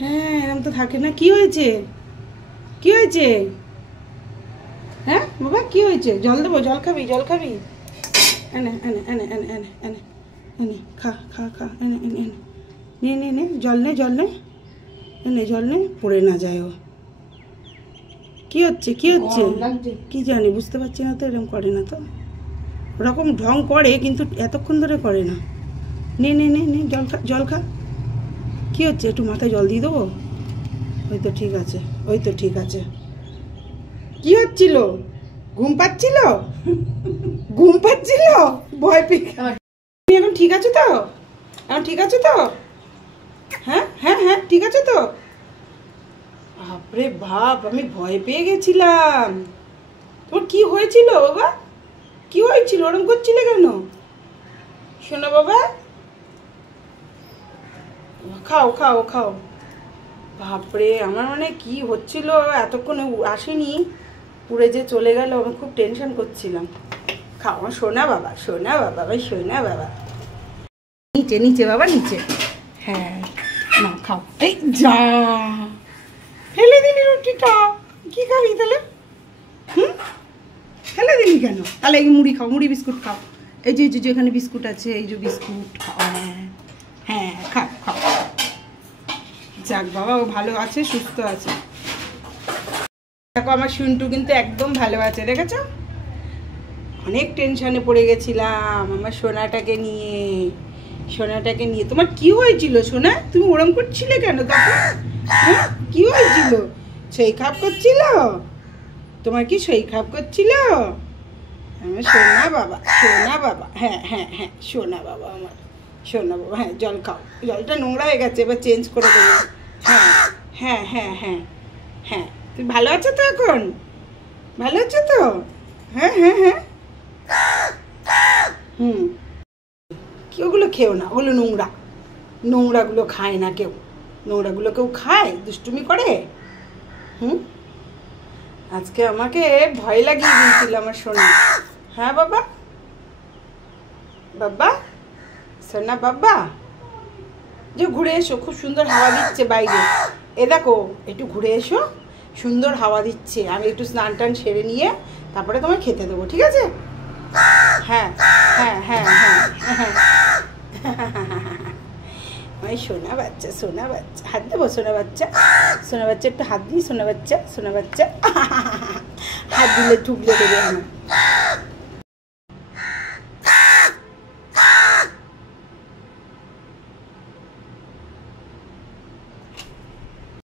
হ্যাঁ এরকম তো থাকে না। কি হয়েছে, কি হয়েছে? হ্যাঁ বাবা কি হয়েছে? জল দেবো? জল খাবি? জল খাবি? এনে এনে এনে এনে এনে এনে এনে খা খা খা, এনে এনে এনে নে নে নে, জল নে জল নে, এনে জল নে, পড়ে না যায় ও। কি হচ্ছে কি হচ্ছে কি জানি, বুঝতে পারছি না তো। এরকম করে না তো, ওরকম ঢং করে কিন্তু এতক্ষণ ধরে করে না। নে নে নে নে, জল খা জল খা। কি হচ্ছে? একটু মাথায় জল দিয়ে দেবো? ওই তো ঠিক আছে, ওই তো ঠিক আছে। কি হচ্ছিল? ঘুম পাচ্ছিল? ঘুম পাচ্ছিল ভয় পেয়ে? তুমি এখন ঠিক আছো তো? এখন ঠিক আছো তো? হ্যাঁ হ্যাঁ হ্যাঁ ঠিক আছে তো? বাপরে বাপ, আমি ভয় পেয়ে গেছিলাম। তোমার কি হয়েছিল বাবা? কি হয়েছিল? ওরম করছিলে কেন? শোনো বাবা, খাও খাও খাও। বাপরে, আমার মানে কি হচ্ছিল এতক্ষণে আসেনি, পুরে যে চলে গেল, আমি খুব টেনশন করছিলাম। খাও আমার সোনা বাবা, সোনা বাবা, আমার সোনা বাবা। নিচে নিচে বাবা নিচে। হ্যাঁ না খাও। এই যা ফেলে দিলি রুটিটা। কি খাবি তাহলে? হুম, ফেলে দিলি কেন? তাহলে এই মুড়ি খাও, মুড়ি বিস্কুট খাও। এই যে যেখানে বিস্কুট আছে, এই যে বিস্কুট খাও। হ্যাঁ হ্যাঁ খাও খাও। যাক বাবা, ও ভালো আছে, সুস্থ আছে। দেখো আমার শুনটু কিন্তু একদম ভালো আছে, দেখেছ? অনেক টেনশনে পড়ে গেছিলাম আমার সোনাটাকে নিয়ে, সোনাটাকে নিয়ে। তোমার কি হয়েছিল সোনা? তুমি ওরম করছিলে কেন তখন? হ্যাঁ কি হয়েছিল? সেই খাপ করছিল? তোমার কি সেই খাপ করছিল? আমার সোনা বাবা, সোনা বাবা। হ্যাঁ হ্যাঁ হ্যাঁ সোনা বাবা, আমার সোনা বাবা। হ্যাঁ জল খাও, জলটা নোংরা হয়ে গেছে, এবার চেঞ্জ করে দেবো। হ্যাঁ হ্যাঁ হ্যাঁ হ্যাঁ হ্যাঁ, তুমি ভালো আছো তো এখন? ভালো আছো তো? হ্যাঁ হ্যাঁ হ্যাঁ হুম। কি ওগুলো খেও না, ওগুলো নোংরা, নোংরাগুলো খায় না কেউ। নোংরাগুলো কেউ খায়? দুষ্টুমি করে। হুম, আজকে আমাকে ভয় লাগিয়ে দিয়েছিল আমার সোনা। হ্যাঁ বাবা, বাবা সোনা বাবা, যে ঘুরে এসো, খুব সুন্দর হাওয়া দিচ্ছে বাইরে। এ দেখো একটু ঘুরে এসো, সুন্দর হাওয়া দিচ্ছে। আমি একটু স্নান টান সেরে নিয়ে তারপরে তোমায় খেতে দেবো, ঠিক আছে? হ্যাঁ হ্যাঁ হ্যাঁ হ্যাঁ হ্যাঁ আমার সোনা বাচ্চা, সোনা বাচ্চা। হাত দেবো সোনা বাচ্চা? সোনা বাচ্চা একটু হাত দিই, সোনা বাচ্চা, সোনা বাচ্চা। হাত দিলে ঠুকলে দেবে আমার।